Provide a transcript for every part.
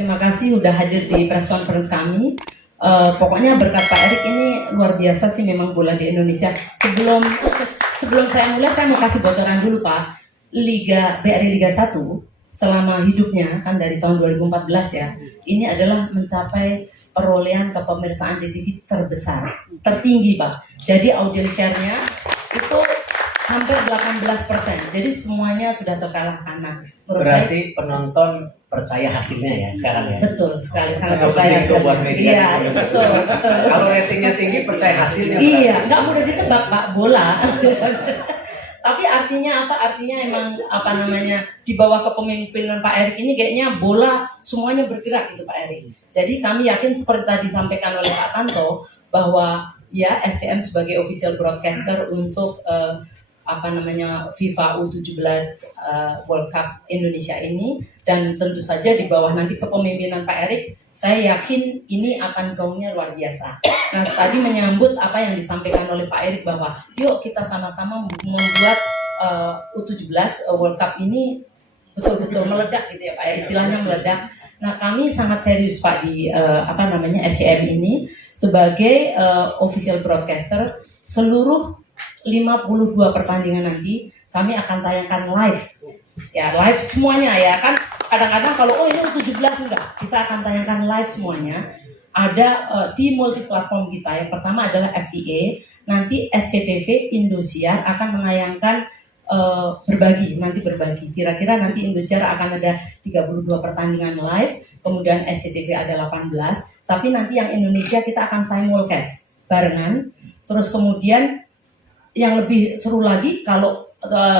terima kasih udah hadir di press conference kami. Pokoknya berkat Pak Erik ini luar biasa sih memang bola di Indonesia. Sebelum saya mulai, saya mau kasih bocoran dulu Pak. BRI Liga 1 selama hidupnya kan dari tahun 2014 ya, ini adalah mencapai perolehan kepemirsaan di TV terbesar, tertinggi Pak. Jadi audience share-nya itu hampir 18%. Jadi semuanya sudah terkalahkan. Nah, berarti penonton percaya hasilnya ya sekarang ya. Betul sekali, sangat percaya buat media. Iya, betul. Kalau ratingnya tinggi percaya hasilnya. Iya, nggak mudah ditebak Pak, bola. Tapi artinya apa? Artinya emang apa namanya, di bawah kepemimpinan Pak Erik ini kayaknya bola semuanya bergerak gitu Pak Erik. Jadi kami yakin seperti tadi disampaikan oleh Pak Tanto bahwa ya SCM sebagai official broadcaster untuk FIFA U17 World Cup Indonesia ini, dan tentu saja di bawah nanti kepemimpinan Pak Erik, saya yakin ini akan gaungnya luar biasa. Nah, tadi menyambut apa yang disampaikan oleh Pak Erik bahwa yuk kita sama-sama membuat U17 World Cup ini betul-betul meledak gitu ya Pak ya, istilahnya meledak. Nah, kami sangat serius Pak di SCM ini sebagai official broadcaster. Seluruh 52 pertandingan nanti kami akan tayangkan live. Ya, live semuanya ya kan. Kadang-kadang kalau ini 17 enggak, kita akan tayangkan live semuanya. Ada di multi platform kita. Yang pertama adalah FTA, nanti SCTV Indosiar akan menayangkan berbagi. Kira-kira nanti Indosiar akan ada 32 pertandingan live, kemudian SCTV ada 18, tapi nanti yang Indonesia kita akan simulcast barengan. Terus kemudian yang lebih seru lagi kalau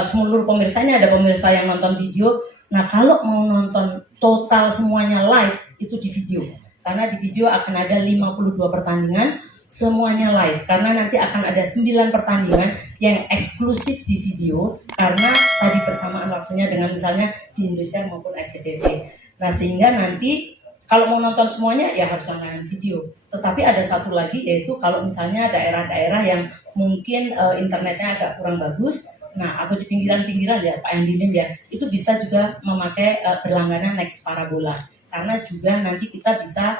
seluruh pemirsanya, ada pemirsa yang nonton video. Nah, kalau mau nonton total semuanya live itu di video. Karena di video akan ada 52 pertandingan semuanya live. Karena nanti akan ada 9 pertandingan yang eksklusif di video karena tadi bersamaan waktunya dengan misalnya di Indonesia maupun SCTV. Nah, sehingga nanti kalau mau nonton semuanya ya harus langganan video. Tetapi ada satu lagi, yaitu kalau misalnya daerah-daerah yang mungkin internetnya agak kurang bagus, nah atau di pinggiran-pinggiran ya Pak yang dilim ya, itu bisa juga memakai berlangganan Next Parabola. Karena juga nanti kita bisa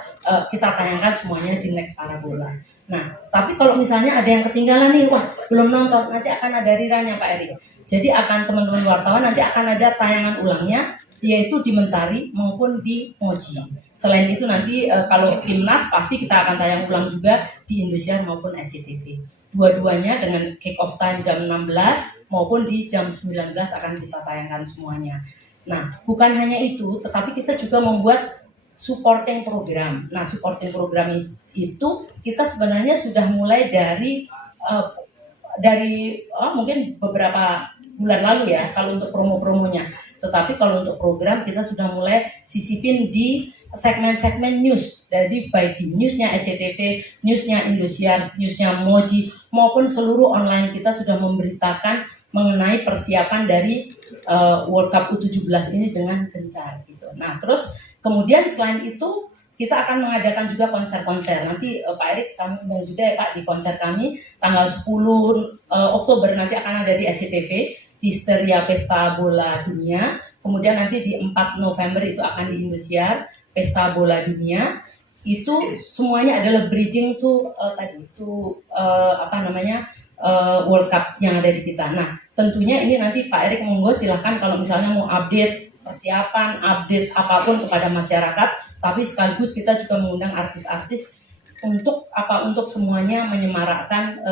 kita tayangkan semuanya di Next Parabola. Nah, tapi kalau misalnya ada yang ketinggalan nih, wah belum nonton, nanti akan ada rerunnya Pak Erik. Jadi akan teman-teman wartawan nanti akan ada tayangan ulangnya, yaitu di Mentari maupun di Moji. Selain itu nanti kalau Timnas pasti kita akan tayang ulang juga di Indosiar maupun SCTV. Dua-duanya dengan kick off time jam 16 maupun di jam 19 akan kita tayangkan semuanya. Nah, bukan hanya itu, tetapi kita juga membuat supporting program. Nah, supporting program itu kita sebenarnya sudah mulai dari mungkin beberapa bulan lalu ya kalau untuk promo-promonya. Tetapi kalau untuk program kita sudah mulai sisipin di segmen-segmen news, dari baik di newsnya SCTV, newsnya Indosiar, newsnya Moji, maupun seluruh online kita sudah memberitakan mengenai persiapan dari World Cup U17 ini dengan gencar gitu. Nah, terus kemudian selain itu kita akan mengadakan juga konser-konser. Nanti Pak Erik kami undang juga ya Pak di konser kami tanggal 10 Oktober nanti akan ada di SCTV, Histeria Pesta Bola Dunia. Kemudian nanti di 4 November itu akan di Indosiar, Pesta Bola Dunia. Itu semuanya adalah bridging to World Cup yang ada di kita. Nah, tentunya ini nanti Pak Erik monggo silahkan kalau misalnya mau update persiapan, update apapun kepada masyarakat, tapi sekaligus kita juga mengundang artis-artis untuk semuanya menyemarakkan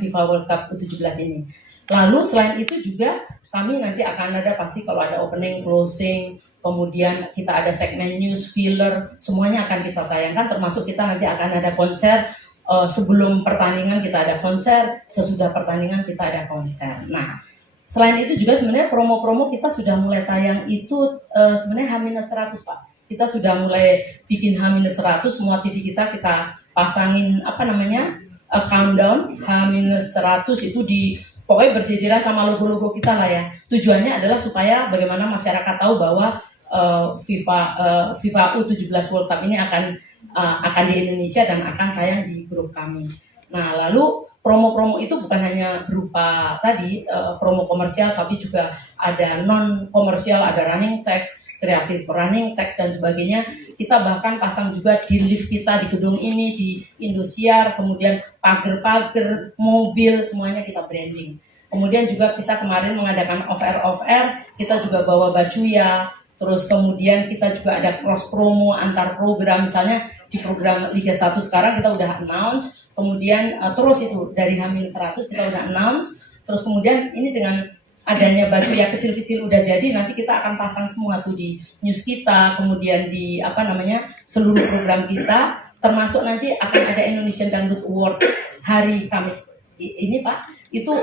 FIFA World Cup U17 ini. Lalu selain itu juga kami nanti akan ada pasti kalau ada opening, closing, kemudian kita ada segmen news, filler, semuanya akan kita tayangkan, termasuk kita nanti akan ada konser. Sebelum pertandingan kita ada konser, sesudah pertandingan kita ada konser. Nah, selain itu juga sebenarnya promo-promo kita sudah mulai tayang itu sebenarnya H-100 Pak. Kita sudah mulai bikin H-100, semua TV kita pasangin countdown H-100 itu pokoknya berjejeran sama logo-logo kita lah ya. Tujuannya adalah supaya bagaimana masyarakat tahu bahwa FIFA U17 World Cup ini akan di Indonesia dan akan tayang di grup kami. Nah, lalu promo-promo itu bukan hanya berupa tadi promo komersial, tapi juga ada non komersial, ada running text, kreatif running text dan sebagainya. Kita bahkan pasang juga di lift kita di gedung ini, di Indosiar, kemudian pagar-pagar, mobil, semuanya kita branding. Kemudian juga kita kemarin mengadakan off-air, kita juga bawa baju ya. Terus kemudian kita juga ada cross promo antar program, misalnya di program Liga 1 sekarang kita udah announce, kemudian terus itu dari H-100 kita udah announce, terus kemudian ini dengan adanya baju yang kecil-kecil udah jadi, nanti kita akan pasang semua tuh di news kita, kemudian di seluruh program kita, termasuk nanti akan ada Indonesian Dangdut Award hari Kamis ini Pak, itu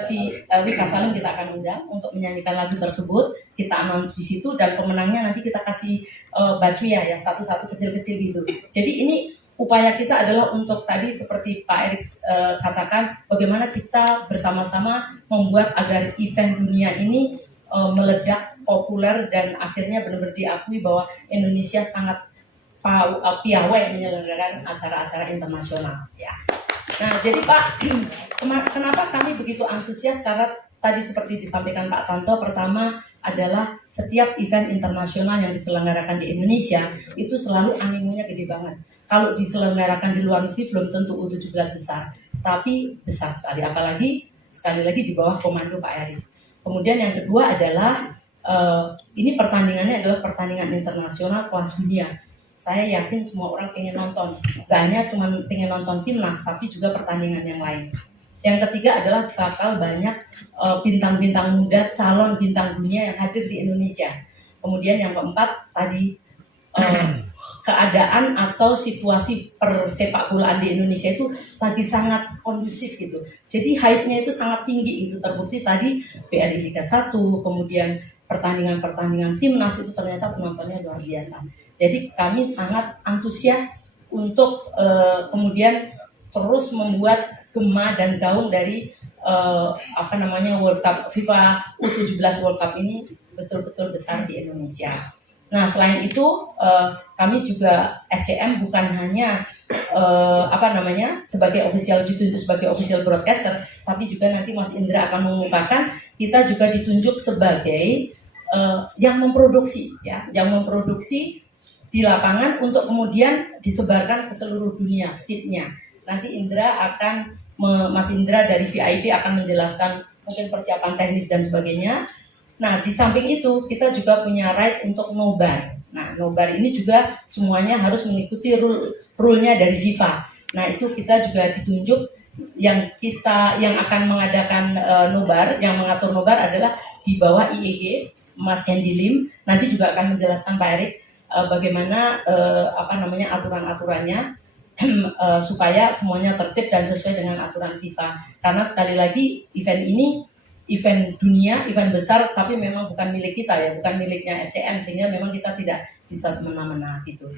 si Wika Salim kita akan undang untuk menyanyikan lagu tersebut, kita announce di situ dan pemenangnya nanti kita kasih baju ya yang satu-satu kecil-kecil gitu. Jadi ini upaya kita adalah untuk tadi seperti Pak Erik katakan, bagaimana kita bersama-sama membuat agar event dunia ini meledak, populer, dan akhirnya benar-benar diakui bahwa Indonesia sangat piawai menyelenggarakan acara-acara internasional ya. Nah, jadi Pak, kenapa kami begitu antusias? Karena tadi seperti disampaikan Pak Tanto, pertama adalah setiap event internasional yang diselenggarakan di Indonesia itu selalu animonya gede banget. Kalau diselenggarakan di luar negeri belum tentu U17 besar, tapi besar sekali. Apalagi sekali lagi di bawah komando Pak Erik. Kemudian yang kedua adalah ini pertandingannya adalah pertandingan internasional kelas dunia. Saya yakin semua orang pengen nonton, gak hanya cuma pengen nonton timnas, tapi juga pertandingan yang lain. Yang ketiga adalah bakal banyak bintang-bintang muda, calon bintang dunia yang hadir di Indonesia. Kemudian yang keempat tadi keadaan atau situasi persepak bolaan di Indonesia itu lagi sangat kondusif gitu. Jadi hype-nya itu sangat tinggi, itu terbukti tadi BRI Liga 1, kemudian pertandingan-pertandingan timnas itu ternyata penontonnya luar biasa. Jadi kami sangat antusias untuk kemudian terus membuat gema dan gaung dari World Cup FIFA U17 World Cup ini betul-betul besar di Indonesia. Nah, selain itu kami juga SCM bukan hanya sebagai official, ditunjuk sebagai official broadcaster, tapi juga nanti Mas Indra akan mengungkapkan kita juga ditunjuk sebagai yang memproduksi di lapangan untuk kemudian disebarkan ke seluruh dunia feed-nya. Nanti Mas Indra dari VIP akan menjelaskan mungkin persiapan teknis dan sebagainya. Nah, di samping itu kita juga punya right untuk nobar. Nah, nobar ini juga semuanya harus mengikuti rule-nya dari FIFA. Nah, itu kita juga ditunjuk yang akan mengadakan nobar, yang mengatur nobar adalah di bawah IEG, Mas Hendy Lim. Nanti juga akan menjelaskan Pak Erik bagaimana aturan-aturannya supaya semuanya tertib dan sesuai dengan aturan FIFA. Karena sekali lagi event ini event dunia, event besar, tapi memang bukan milik kita ya, bukan miliknya SCM, sehingga memang kita tidak bisa semena-mena gitu.